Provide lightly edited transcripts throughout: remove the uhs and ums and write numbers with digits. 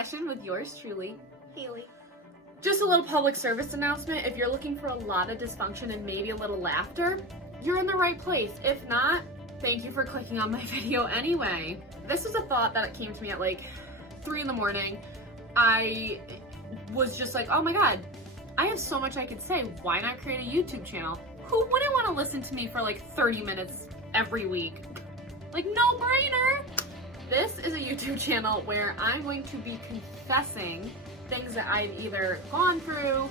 Confession with yours truly, Haley. Just a little public service announcement. If you're looking for a lot of dysfunction and maybe a little laughter, you're in the right place. If not, thank you for clicking on my video anyway. This was a thought that came to me at like 3 in the morning. I was just like, oh my God, I have so much I could say. Why not create a YouTube channel? Who wouldn't want to listen to me for like 30 minutes every week? Like, no brainer. This is a YouTube channel where I'm going to be confessing things that I've either gone through,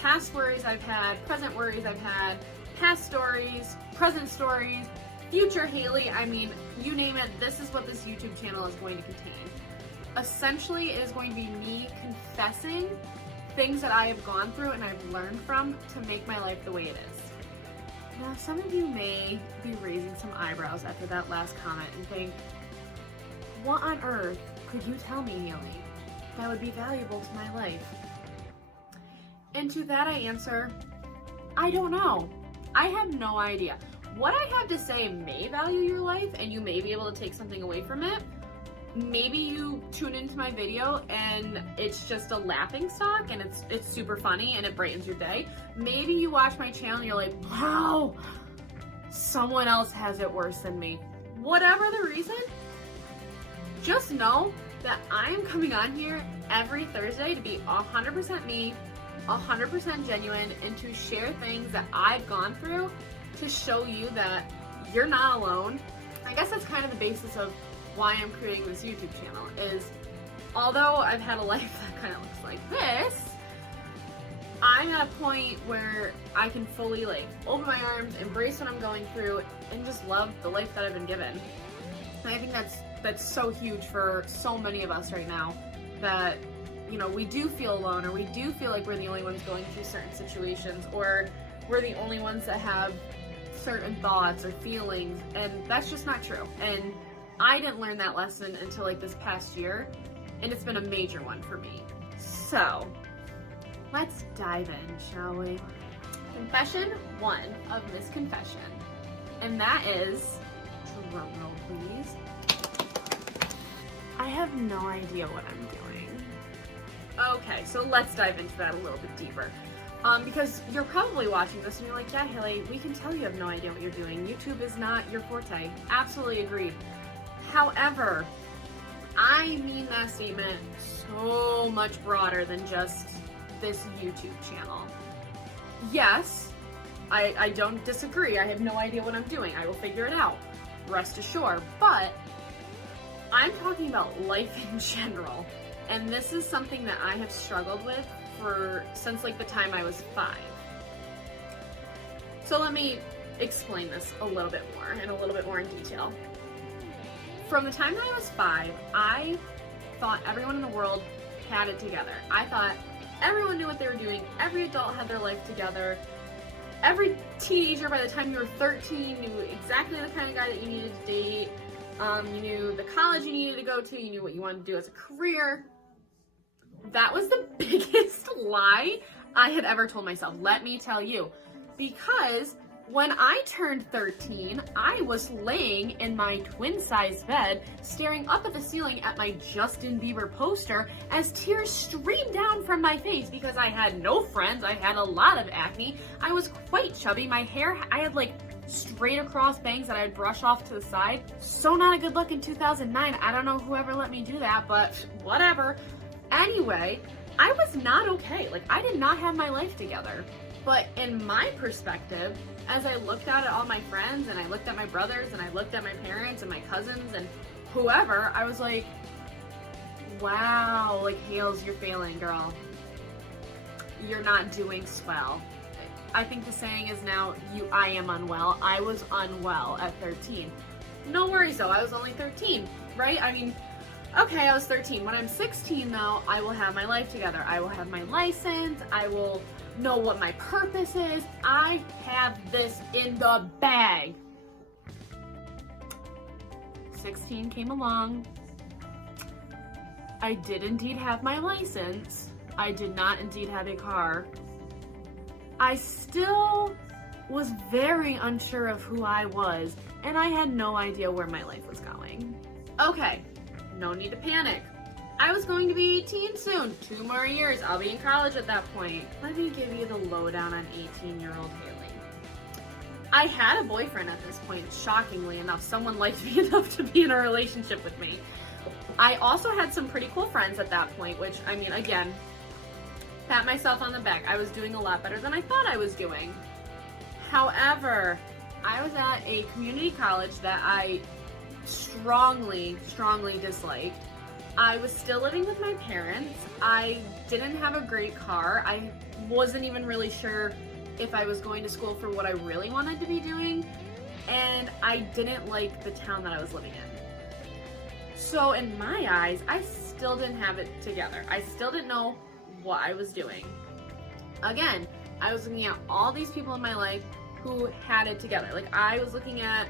past worries I've had, present worries I've had, past stories, present stories, future Haley. I mean, you name it, this is what this YouTube channel is going to contain. Essentially, it is going to be me confessing things that I have gone through and I've learned from to make my life the way it is. Now, some of you may be raising some eyebrows after that last comment and think, what on earth could you tell me, Haley, that would be valuable to my life? And to that I answer, I don't know. I have no idea. What I have to say may value your life and you may be able to take something away from it. Maybe you tune into my video and it's just a laughing stock and it's super funny and it brightens your day. Maybe you watch my channel and you're like, wow, someone else has it worse than me. Whatever the reason, just know that I am coming on here every Thursday to be 100% me, 100% genuine, and to share things that I've gone through to show you that you're not alone. I guess that's kind of the basis of why I'm creating this YouTube channel is, although I've had a life that kind of looks like this, I'm at a point where I can fully like open my arms, embrace what I'm going through, and just love the life that I've been given. And I think that's so huge for so many of us right now, that, you know, we do feel alone, or we do feel like we're the only ones going through certain situations, or we're the only ones that have certain thoughts or feelings, and that's just not true. And I didn't learn that lesson until like this past year, and it's been a major one for me. So let's dive in, shall we? Confession 1 of this confession, and that is, drumroll please, I have no idea what I'm doing. Okay, so let's dive into that a little bit deeper. Because you're probably watching this and you're like, yeah, Haley, we can tell you have no idea what you're doing. YouTube is not your forte. Absolutely agreed. However, I mean that statement so much broader than just this YouTube channel. Yes, I don't disagree. I have no idea what I'm doing. I will figure it out. Rest assured. But I'm talking about life in general. And this is something that I have struggled with since like the time I was 5. So let me explain this a little bit more, in a little bit more in detail. From the time that I was 5, I thought everyone in the world had it together. I thought everyone knew what they were doing. Every adult had their life together. Every teenager by the time you were 13 knew exactly the kind of guy that you needed to date. You knew the college you needed to go to. You knew what you wanted to do as a career. That was the biggest lie I had ever told myself, let me tell you. Because when I turned 13, I was laying in my twin-size bed, staring up at the ceiling at my Justin Bieber poster as tears streamed down from my face because I had no friends, I had a lot of acne, I was quite chubby, my hair, I had like straight across bangs that I'd brush off to the side. So not a good look in 2009. I don't know whoever let me do that, but whatever. Anyway, I was not okay. Like, I did not have my life together. But in my perspective, as I looked out at all my friends and I looked at my brothers and I looked at my parents and my cousins and whoever, I was like, wow, like, Hales, you're failing, girl. You're not doing swell. I think the saying is now, I am unwell. I was unwell at 13. No worries though, I was only 13, right? I mean, okay, I was 13. When I'm 16 though, I will have my life together. I will have my license. I will know what my purpose is. I have this in the bag. 16 came along. I did indeed have my license. I did not indeed have a car. I still was very unsure of who I was, and I had no idea where my life was going. Okay, no need to panic. I was going to be 18 soon. 2 more years. I'll be in college at that point. Let me give you the lowdown on 18-year-old Haley. I had a boyfriend at this point, shockingly enough. Someone liked me enough to be in a relationship with me. I also had some pretty cool friends at that point, which, I mean, again, pat myself on the back. I was doing a lot better than I thought I was doing. However, I was at a community college that I strongly disliked. I was still living with my parents. I didn't have a great car. I wasn't even really sure if I was going to school for what I really wanted to be doing. And I didn't like the town that I was living in. So in my eyes, I still didn't have it together. I still didn't know what I was doing. Again, I was looking at all these people in my life who had it together. Like, I was looking at,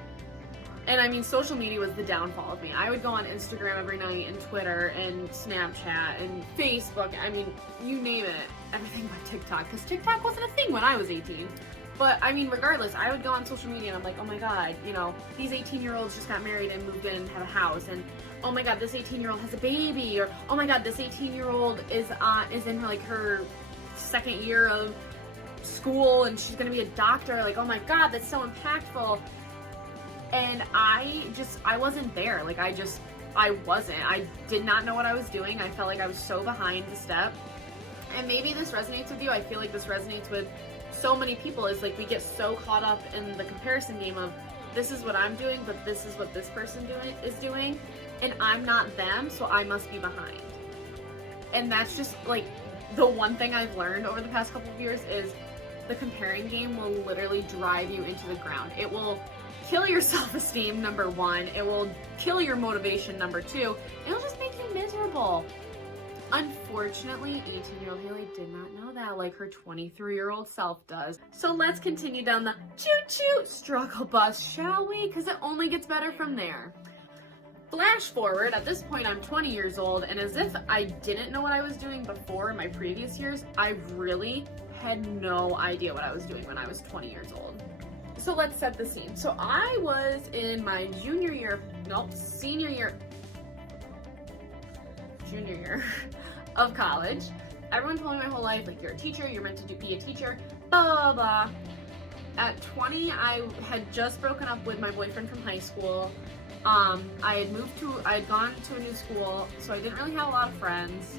and I mean, social media was the downfall of me. I would go on Instagram every night, and Twitter, and Snapchat, and Facebook. I mean, you name it. Everything but TikTok, because TikTok wasn't a thing when I was 18. But, I mean, regardless, I would go on social media, and I'm like, oh my god, you know, these 18-year-olds just got married and moved in and have a house, and oh my god, this 18-year-old has a baby, or oh my god, this 18-year-old is in, like, her second year of school, and she's gonna be a doctor. Like, oh my god, that's so impactful. And I wasn't there. Like, I wasn't. I did not know what I was doing. I felt like I was so behind the step. And maybe this resonates with you. I feel like this resonates with so many people, is like, we get so caught up in the comparison game of, this is what I'm doing, but this is what this person is doing, and I'm not them, so I must be behind. And that's just, like, the one thing I've learned over the past couple of years is the comparing game will literally drive you into the ground. It will kill your self-esteem, number one. It will kill your motivation, number two. It'll just make you miserable. Unfortunately, 18-year-old Haley did not know that, like her 23-year-old self does. So let's continue down the choo-choo struggle bus, shall we? Because it only gets better from there. Flash forward, at this point I'm 20 years old, and as if I didn't know what I was doing before in my previous years, I really had no idea what I was doing when I was 20 years old. So let's set the scene. So I was in my junior year of college. Everyone told me my whole life, like, you're a teacher, you're meant to be a teacher, blah, blah, blah. At 20, I had just broken up with my boyfriend from high school. I had gone to a new school, so I didn't really have a lot of friends.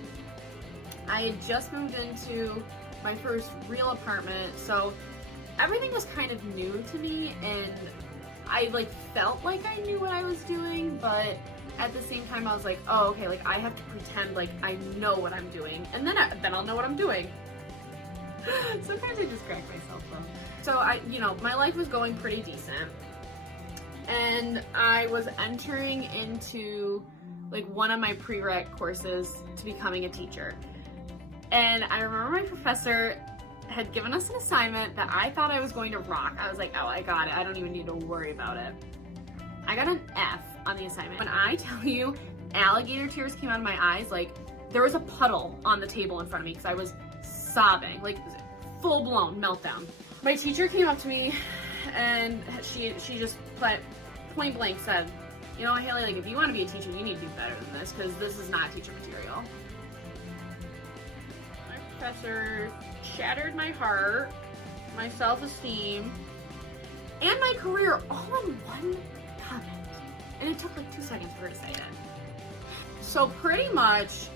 I had just moved into my first real apartment, so everything was kind of new to me, and I, like, felt like I knew what I was doing, but at the same time I was like, oh, okay, like, I have to pretend like I know what I'm doing, and then I'll know what I'm doing. Sometimes I just crack myself up. So my life was going pretty decent. And I was entering into, like, one of my prereq courses to becoming a teacher. And I remember my professor had given us an assignment that I thought I was going to rock. I was like, oh, I got it. I don't even need to worry about it. I got an F on the assignment. When I tell you, alligator tears came out of my eyes. Like, there was a puddle on the table in front of me because I was sobbing, like, full-blown meltdown. My teacher came up to me, and she just point blank said, you know, Haley, like, if you want to be a teacher, you need to do better than this, because this is not teacher material. My professor shattered my heart, my self-esteem, and my career all in one comment. And it took like 2 seconds for her to say it. So pretty much,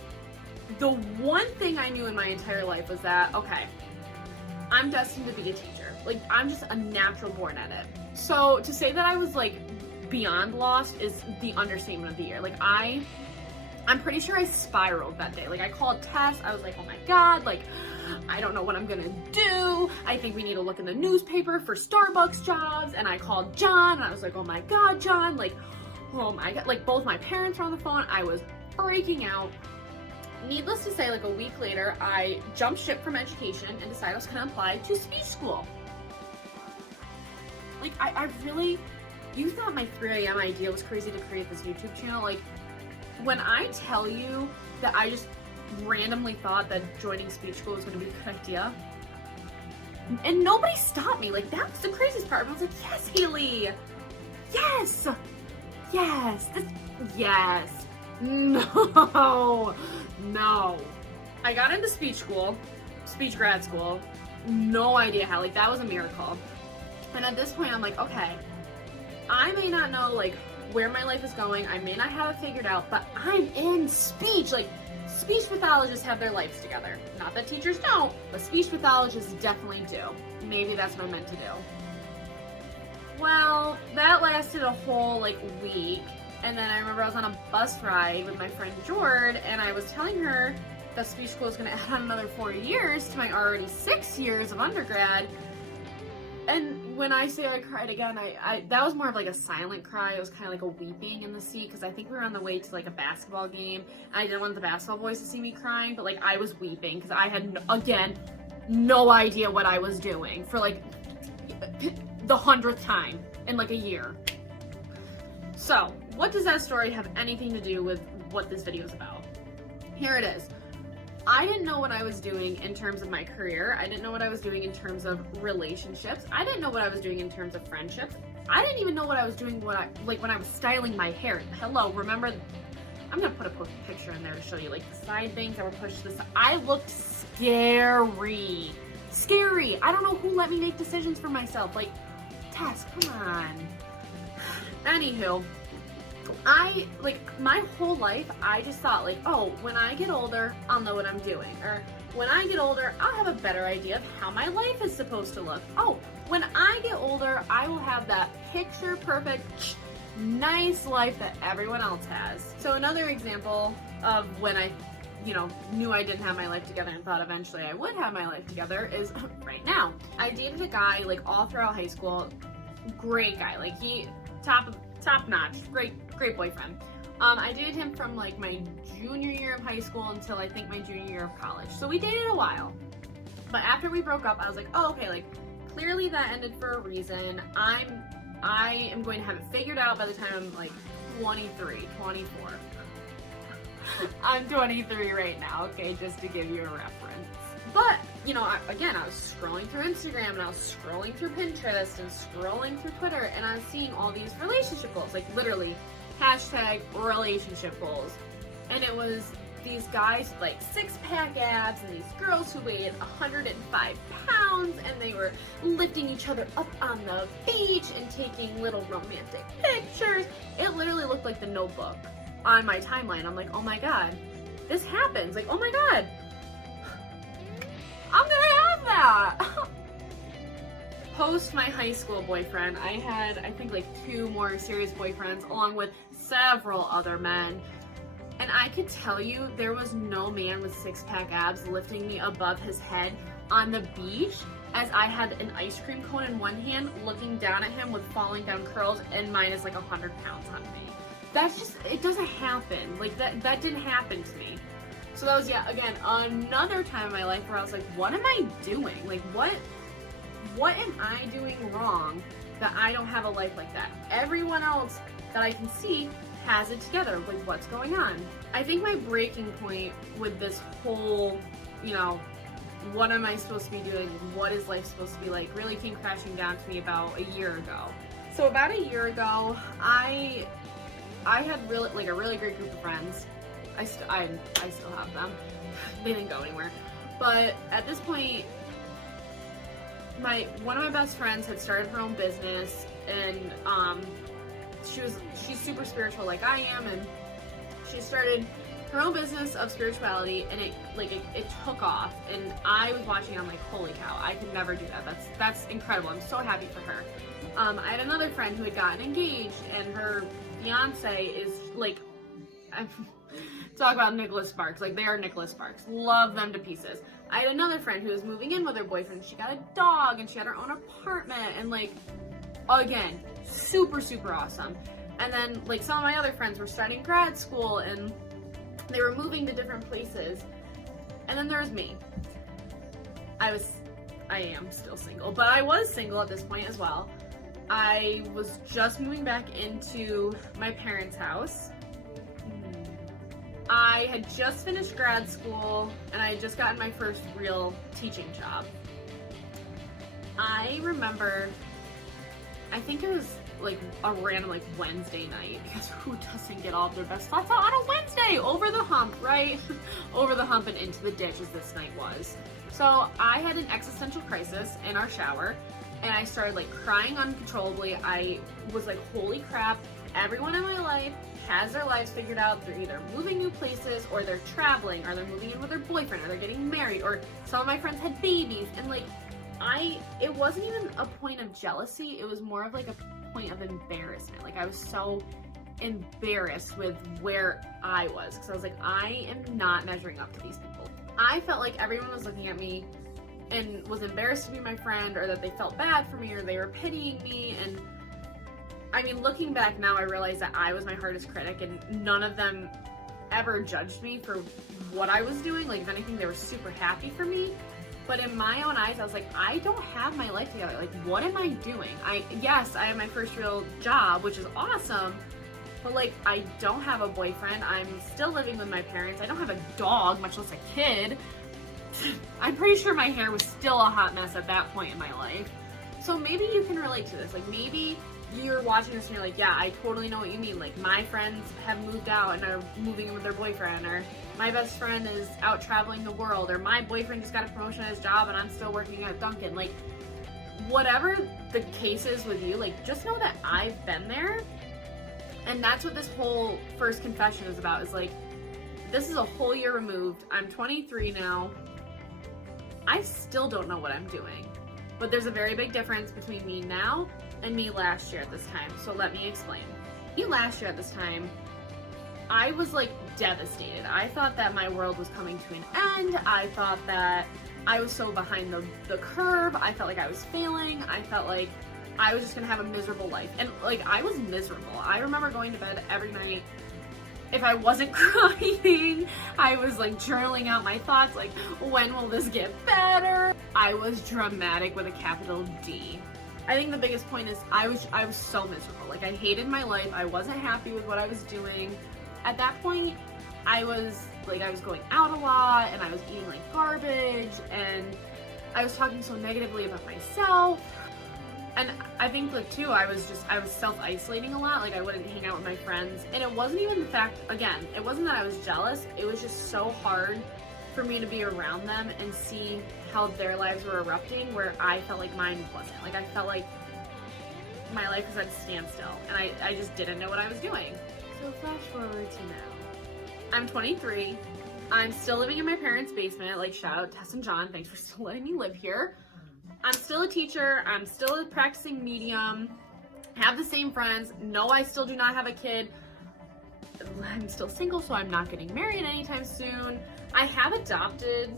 the one thing I knew in my entire life was that, okay, I'm destined to be a teacher. Like, I'm just a natural born at it. So to say that I was, like, beyond lost is the understatement of the year. Like, I'm pretty sure I spiraled that day. Like, I called Tess. I was like, oh my god, like, I don't know what I'm gonna do. I think we need to look in the newspaper for Starbucks jobs. And I called John, and I was like, oh my god, John, like, oh my god. Like, both my parents were on the phone. I was freaking out. Needless to say, like, a week later, I jumped ship from education and decided I was gonna apply to speech school. Like, I really, you thought my 3 a.m. idea was crazy to create this YouTube channel. Like, when I tell you that I just randomly thought that joining speech school was going to be a good idea, and nobody stopped me. Like, that's the craziest part. I was like, yes, Haley, yes, yes, yes. No, no. I got into speech grad school. No idea how, like that was a miracle. And at this point I'm like, okay, I may not know like where my life is going. I may not have it figured out, but I'm in speech. Like speech pathologists have their lives together. Not that teachers don't, but speech pathologists definitely do. Maybe that's what I'm meant to do. Well, that lasted a whole like week. And then I remember I was on a bus ride with my friend Jord, and I was telling her that speech school is going to add on another 4 years to my already 6 years of undergrad. And when I say I cried again, I that was more of like a silent cry. It was kind of like a weeping in the seat, because I think we were on the way to like a basketball game. And I didn't want the basketball boys to see me crying, but like I was weeping because I had, again, no idea what I was doing for like the 100th time in like a year. So, what does that story have anything to do with what this video is about? Here it is. I didn't know what I was doing in terms of my career. I didn't know what I was doing in terms of relationships. I didn't know what I was doing in terms of friendships. I didn't even know what I was doing when I was styling my hair. Hello, remember, I'm gonna put a picture in there to show you like the side things that were pushed to the side. I looked scary. Scary. I don't know who let me make decisions for myself. Like, Tess, come on. Anywho, my whole life, I just thought like, oh, when I get older, I'll know what I'm doing. Or when I get older, I'll have a better idea of how my life is supposed to look. Oh, when I get older, I will have that picture perfect, nice life that everyone else has. So another example of when I, knew I didn't have my life together and thought eventually I would have my life together is right now. I dated a guy like all throughout high school. Great guy. Like he, top notch, great boyfriend. I dated him from like my junior year of high school until I think my junior year of college. So we dated a while. But after we broke up, I was like, oh, okay, like clearly that ended for a reason. I am going to have it figured out by the time I'm like 23, 24. I'm 23 right now, okay, just to give you a reference. But, I was scrolling through Instagram and I was scrolling through Pinterest and scrolling through Twitter, and I was seeing all these relationship goals, like literally hashtag relationship goals. And it was these guys with like 6-pack abs and these girls who weighed 105 pounds, and they were lifting each other up on the beach and taking little romantic pictures. It literally looked like The Notebook on my timeline. I'm like, oh my god, this happens. Like, oh my god, I'm gonna have that. Post my high school boyfriend, I had, I think, like 2 more serious boyfriends along with several other men. And I could tell you there was no man with 6-pack abs lifting me above his head on the beach as I had an ice cream cone in one hand looking down at him with falling down curls and minus like 100 pounds on me. That's just, it doesn't happen. Like that didn't happen to me. So that was, again, another time in my life where I was like, what am I doing? Like, what am I doing wrong that I don't have a life like that? Everyone else that I can see has it together. Like, what's going on? I think my breaking point with this whole, what am I supposed to be doing? What is life supposed to be like? Really came crashing down to me about a year ago. So about a year ago, I had a really great group of friends. I still have them. They didn't go anywhere. But at this point, one of my best friends had started her own business, and she's super spiritual like I am, and she started her own business of spirituality, and it took off. And I was watching it, I'm like, holy cow, I could never do that. That's incredible. I'm so happy for her. I had another friend who had gotten engaged, and her fiance is like, talk about Nicholas Sparks. Like, they are Nicholas Sparks. Love them to pieces. I had another friend who was moving in with her boyfriend. She got a dog and she had her own apartment, and like, again, super, super awesome. And then like some of my other friends were starting grad school and they were moving to different places. And then there was me. I am still single, but I was single at this point as well. I was just moving back into my parents' house. I had just finished grad school and I had just gotten my first real teaching job. I remember, I think it was like a random like Wednesday night, because who doesn't get all of their best thoughts out on a Wednesday? Over the hump, right? Over the hump and into the ditch, as this night was. So I had an existential crisis in our shower, and I started like crying uncontrollably. I was like, holy crap, everyone in my life has their lives figured out. They're either moving new places, or they're traveling, or they're moving in with their boyfriend, or they're getting married, or some of my friends had babies. And like, it wasn't even a point of jealousy, it was more of like a point of embarrassment. Like, I was so embarrassed with where I was, because I was like, I am not measuring up to these people. I felt like everyone was looking at me and was embarrassed to be my friend, or that they felt bad for me, or they were pitying me. And I mean, looking back now, I realize that I was my hardest critic, and none of them ever judged me for what I was doing. Like, if anything, they were super happy for me. But in my own eyes, I was like, I don't have my life together. Like, what am I doing? Yes, I have my first real job, which is awesome, but like, I don't have a boyfriend. I'm still living with my parents. I don't have a dog, much less a kid. I'm pretty sure my hair was still a hot mess at that point in my life. So maybe you can relate to this. Like, maybe you're watching this and you're like, yeah, I totally know what you mean. Like, my friends have moved out and are moving in with their boyfriend, or my best friend is out traveling the world, or my boyfriend just got a promotion at his job and I'm still working at Dunkin'. Like, whatever the case is with you, like, just know that I've been there. And that's what this whole first confession is about, is like, this is a whole year removed. I'm 23 now. I still don't know what I'm doing. But there's a very big difference between me now and me last year at this time. So let me explain. Me last year at this time, I was like devastated. I thought that my world was coming to an end. I thought that I was so behind the curve. I felt like I was failing. I felt like I was just gonna have a miserable life. And like, I was miserable. I remember going to bed every night. If I wasn't crying, I was like journaling out my thoughts, like, when will this get better? I was dramatic with a capital D. I think the biggest point is I was so miserable. Like, I hated my life. I wasn't happy with what I was doing. At that point, I was going out a lot, and I was eating like garbage, and I was talking so negatively about myself. And I think like too, I was self-isolating a lot. Like, I wouldn't hang out with my friends. And it wasn't even the fact, again, it wasn't that I was jealous. It was just so hard for me to be around them and see how their lives were erupting, where I felt like mine wasn't. Like, I felt like my life was at a standstill, and I just didn't know what I was doing. So flash forward to now. I'm 23. I'm still living in my parents' basement. Like, shout out Tess and John. Thanks for still letting me live here. I'm still a teacher. I'm still a practicing medium. Have the same friends. No, I still do not have a kid. I'm still single, so I'm not getting married anytime soon. I have adopted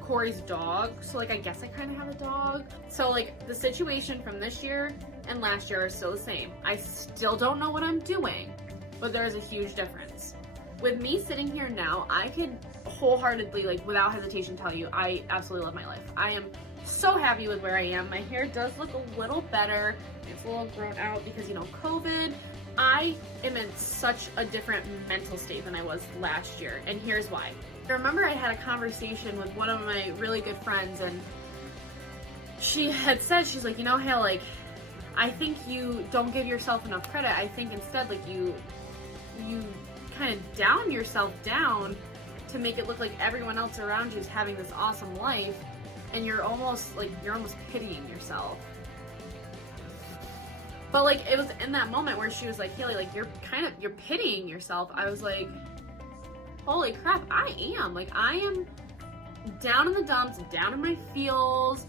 Corey's dog, so like, I guess I kind of have a dog. So like, the situation from this year and last year are still the same. I still don't know what I'm doing, but there is a huge difference. With me sitting here now, I can wholeheartedly, like, without hesitation, tell you I absolutely love my life. I am so happy with where I am. My hair does look a little better. It's a little grown out because, you know, COVID. I am in such a different mental state than I was last year, and here's why. I remember I had a conversation with one of my really good friends, and she had said, she's like, you know, Hale, like, I think you don't give yourself enough credit. I think instead, like, you kind of down yourself down to make it look like everyone else around you is having this awesome life, and you're almost pitying yourself. But like, it was in that moment where she was like, Haley, like, you're pitying yourself. I was like, holy crap, I am. Like, I am down in the dumps, down in my feels.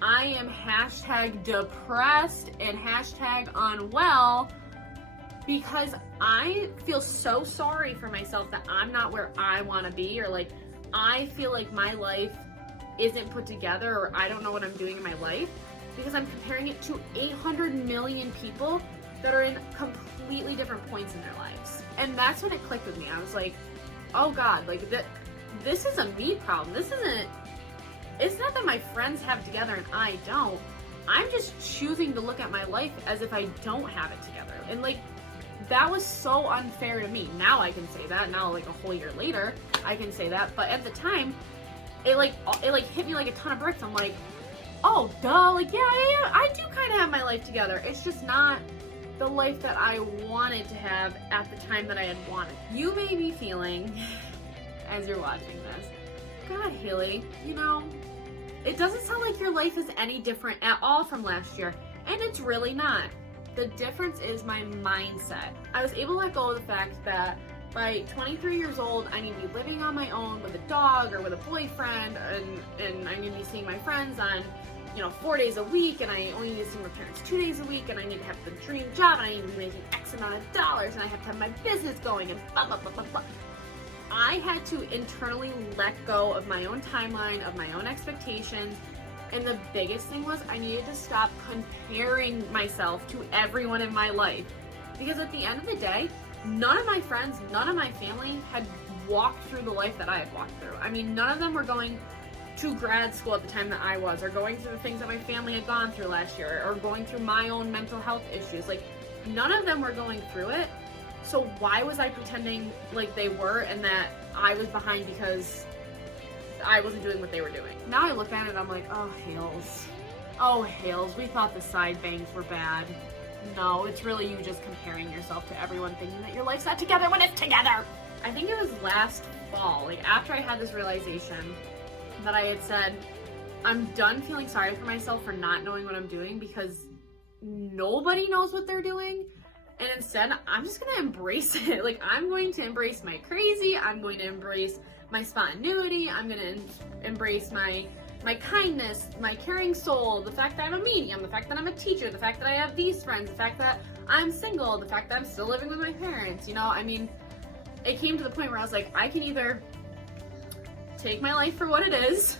I am hashtag depressed and hashtag unwell, because I feel so sorry for myself that I'm not where I want to be, or like, I feel like my life isn't put together, or I don't know what I'm doing in my life, because I'm comparing it to 800 million people that are in completely different points in their lives. And that's when it clicked with me. I was like, oh God, like, this is a me problem. It's not that my friends have it together and I don't. I'm just choosing to look at my life as if I don't have it together. And like, that was so unfair to me. Now I can say that. Now, like, a whole year later, I can say that. But at the time, it hit me like a ton of bricks. I'm like, oh, duh, like, yeah, I do kind of have my life together. It's just not the life that I wanted to have at the time that I had wanted. You may be feeling, as you're watching this, God, Haley, you know, it doesn't sound like your life is any different at all from last year, and it's really not. The difference is my mindset. I was able to let go of the fact that by 23 years old, I need to be living on my own with a dog or with a boyfriend, and I need to be seeing my friends on, 4 days a week, and I only need to see my parents 2 days a week, and I need to have the dream job, and I need to be making X amount of dollars, and I have to have my business going, and blah, blah, blah, blah, blah. I had to internally let go of my own timeline, of my own expectations, and the biggest thing was I needed to stop comparing myself to everyone in my life. Because at the end of the day, none of my friends, none of my family had walked through the life that I had walked through. I mean, none of them were going to grad school at the time that I was, or going through the things that my family had gone through last year, or going through my own mental health issues. Like, none of them were going through it. So why was I pretending like they were and that I was behind because I wasn't doing what they were doing? Now I look at it and I'm like, oh, Hales. Oh, Hales, we thought the side bangs were bad. No, it's really you just comparing yourself to everyone thinking that your life's not together when it's together. I think it was last fall, like after I had this realization that I had said, I'm done feeling sorry for myself for not knowing what I'm doing because nobody knows what they're doing. And instead, I'm just gonna embrace it. Like, I'm going to embrace my crazy, I'm going to embrace my spontaneity, I'm gonna embrace my kindness, my caring soul, the fact that I'm a medium, the fact that I'm a teacher, the fact that I have these friends, the fact that I'm single, the fact that I'm still living with my parents, I mean, it came to the point where I was like, I can either take my life for what it is,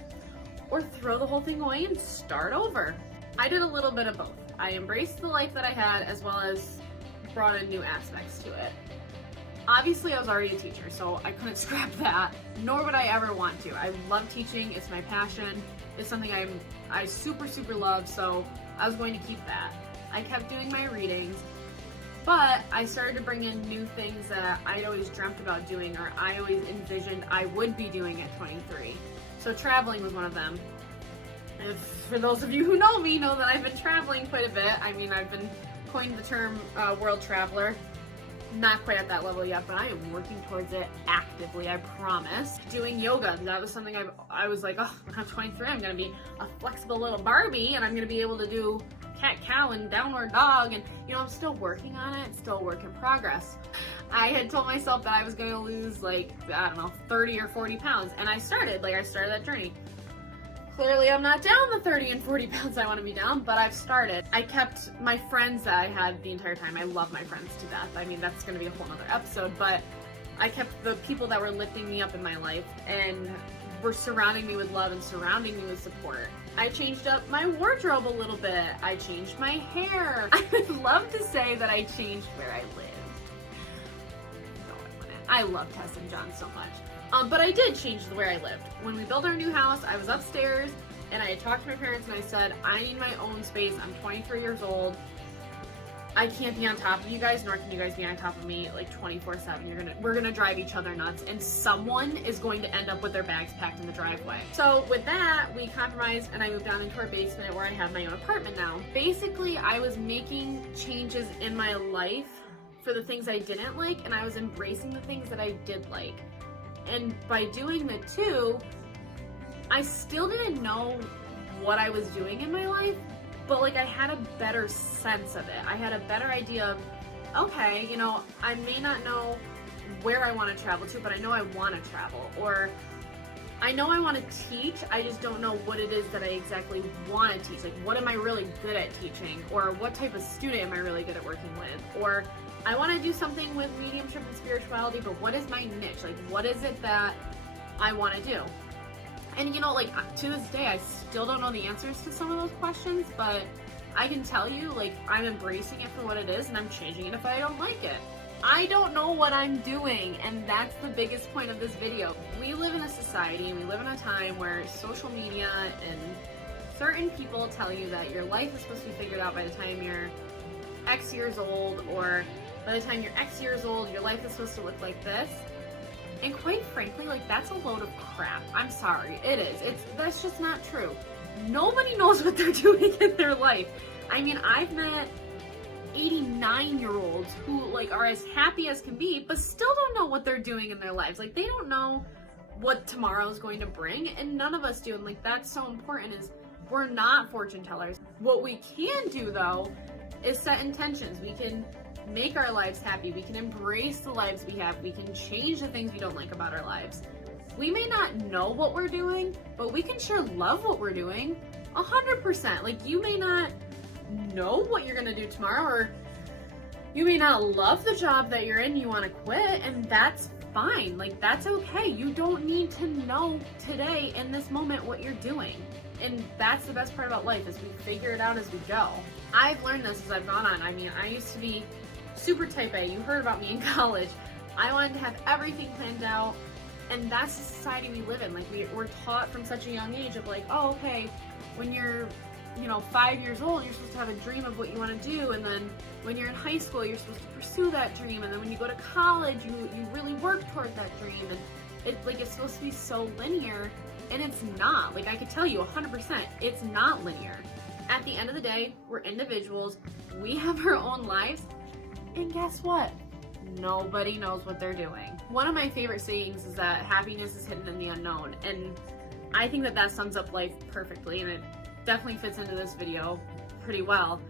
or throw the whole thing away and start over. I did a little bit of both. I embraced the life that I had, as well as brought in new aspects to it. Obviously, I was already a teacher, so I couldn't scrap that, nor would I ever want to. I love teaching, it's my passion, it's something I super, super love, so I was going to keep that. I kept doing my readings, but I started to bring in new things that I'd always dreamt about doing, or I always envisioned I would be doing at 23. So traveling was one of them. And for those of you who know me, know that I've been traveling quite a bit. I mean, I've been coined the term world traveler. Not quite at that level yet, but I am working towards it actively, I promise. Doing yoga, that was something I was like, oh, when I'm 23, I'm gonna be a flexible little Barbie, and I'm gonna be able to do cat-cow and downward dog, and I'm still working on it, it's still a work in progress. I had told myself that I was gonna lose 30 or 40 pounds, and I started that journey. Clearly, I'm not down the 30 and 40 pounds I want to be down, but I've started. I kept my friends that I had the entire time. I love my friends to death. I mean, that's going to be a whole nother episode, but I kept the people that were lifting me up in my life and were surrounding me with love and surrounding me with support. I changed up my wardrobe a little bit. I changed my hair. I would love to say that I changed where I live. No, I wouldn't. I love Tess and John so much. But I did change where I lived. When we built our new house, I was upstairs, and I had talked to my parents, and I said, I need my own space. I'm 23 years old. I can't be on top of you guys, nor can you guys be on top of me 24/7. We're gonna drive each other nuts, and someone is going to end up with their bags packed in the driveway. So with that, we compromised, and I moved down into our basement where I have my own apartment now. Basically, I was making changes in my life for the things I didn't like, and I was embracing the things that I did like. And by doing the two, I still didn't know what I was doing in my life, but I had a better sense of it. I had a better idea of, okay, I may not know where I want to travel to, but I know I want to travel. Or I know I want to teach, I just don't know what it is that I exactly want to teach. What am I really good at teaching? Or what type of student am I really good at working with? Or I want to do something with mediumship and spirituality, but what is my niche? What is it that I want to do? And to this day, I still don't know the answers to some of those questions, but I can tell you, I'm embracing it for what it is, and I'm changing it if I don't like it. I don't know what I'm doing, and that's the biggest point of this video. We live in a society, and we live in a time where social media and certain people tell you that your life is supposed to be figured out by the time you're X years old, or by the time you're X years old, your life is supposed to look like this. And quite frankly, that's a load of crap. I'm sorry, it is. That's just not true. nobody knows what they're doing in their life. I mean, I've met 89-year-olds who like are as happy as can be, but still don't know what they're doing in their lives. Like, they don't know what tomorrow is going to bring, and none of us do. And like, that's so important, is we're not fortune tellers. What we can do though is set intentions. We can make our lives happy. We can embrace the lives we have. We can change the things we don't like about our lives. We may not know what we're doing, but we can sure love what we're doing 100%. Like, you may not know what you're gonna do tomorrow, or you may not love the job that you're in, you want to quit, and that's fine. Like, that's okay. You don't need to know today in this moment what you're doing. And that's the best part about life, is we figure it out as we go. I've learned this as I've gone on. I mean, I used to be super type A. You heard about me in college. I wanted to have everything planned out, and that's the society we live in. Like, we're taught from such a young age of like, oh, okay, when you're 5 years old, you're supposed to have a dream of what you want to do, and then when you're in high school, you're supposed to pursue that dream, and then when you go to college, you really work toward that dream, and it's supposed to be so linear, and it's not. Like, I could tell you 100%, it's not linear. At the end of the day, we're individuals, we have our own lives, and guess what? Nobody knows what they're doing. One of my favorite sayings is that happiness is hidden in the unknown, and I think that sums up life perfectly, and it definitely fits into this video pretty well.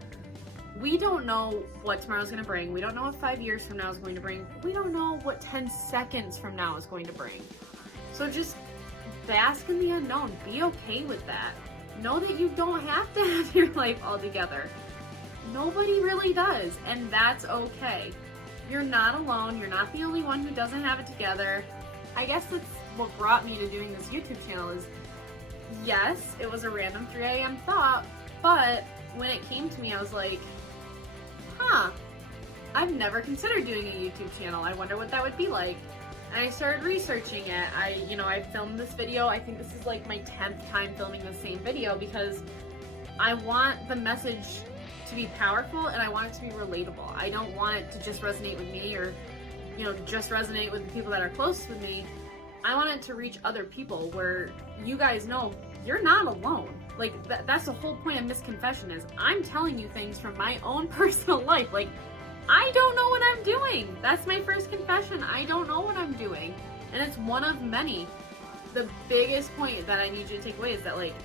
We don't know what tomorrow's going to bring. We don't know what 5 years from now is going to bring. We don't know what 10 seconds from now is going to bring. So just bask in the unknown. Be okay with that. Know that you don't have to have your life all together. Nobody really does, and that's okay. You're not alone. You're not the only one who doesn't have it together. I guess that's what brought me to doing this YouTube channel is, yes, it was a random 3 a.m. thought, but when it came to me, I was like, I've never considered doing a YouTube channel. I wonder what that would be like. And I started researching it. I filmed this video. I think this is like my 10th time filming the same video, because I want the message to be powerful, and I want it to be relatable. I don't want it to just resonate with me, or just resonate with the people that are close with me. I want it to reach other people, where you guys know you're not alone. Like, that's the whole point of Misconfession, is I'm telling you things from my own personal life. Like, I don't know what I'm doing. That's my first confession. I don't know what I'm doing. And it's one of many. The biggest point that I need you to take away is that, like,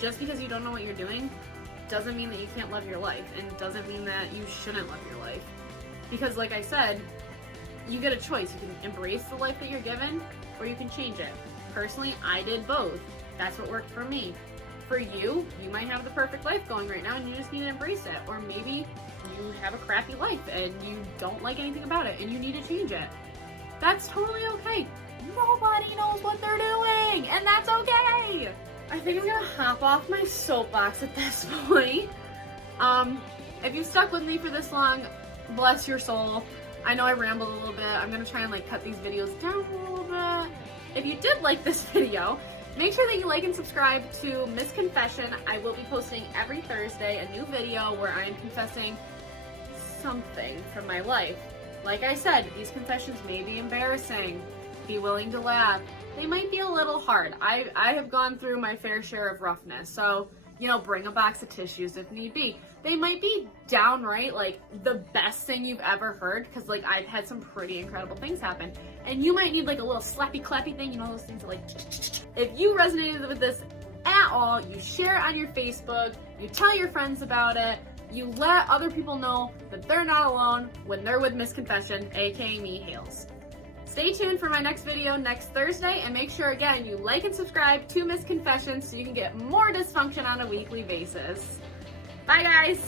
just because you don't know what you're doing doesn't mean that you can't love your life, and doesn't mean that you shouldn't love your life. Because, like I said, you get a choice. You can embrace the life that you're given, or you can change it. Personally, I did both. That's what worked for me. For you, you might have the perfect life going right now, and you just need to embrace it. Or maybe you have a crappy life and you don't like anything about it, and you need to change it. That's totally okay. Nobody knows what they're doing, and that's okay. I think I'm gonna hop off my soapbox at this point. If you stuck with me for this long, bless your soul. I know I rambled a little bit. I'm gonna try and cut these videos down a little bit. If you did like this video, make sure that you like and subscribe to Misconfession. I will be posting every Thursday a new video where I am confessing something from my life. Like I said, these confessions may be embarrassing. Be willing to laugh. They might be a little hard. I have gone through my fair share of roughness, so bring a box of tissues if need be. They might be downright the best thing you've ever heard, because I've had some pretty incredible things happen, and you might need a little slappy clappy thing, those things that if you resonated with this at all, you share it on your Facebook, you tell your friends about it, you let other people know that they're not alone when they're with Misconfession, aka me, Hales. Stay tuned for my next video next Thursday, and make sure again you like and subscribe to Misconfession so you can get more dysfunction on a weekly basis. Bye guys!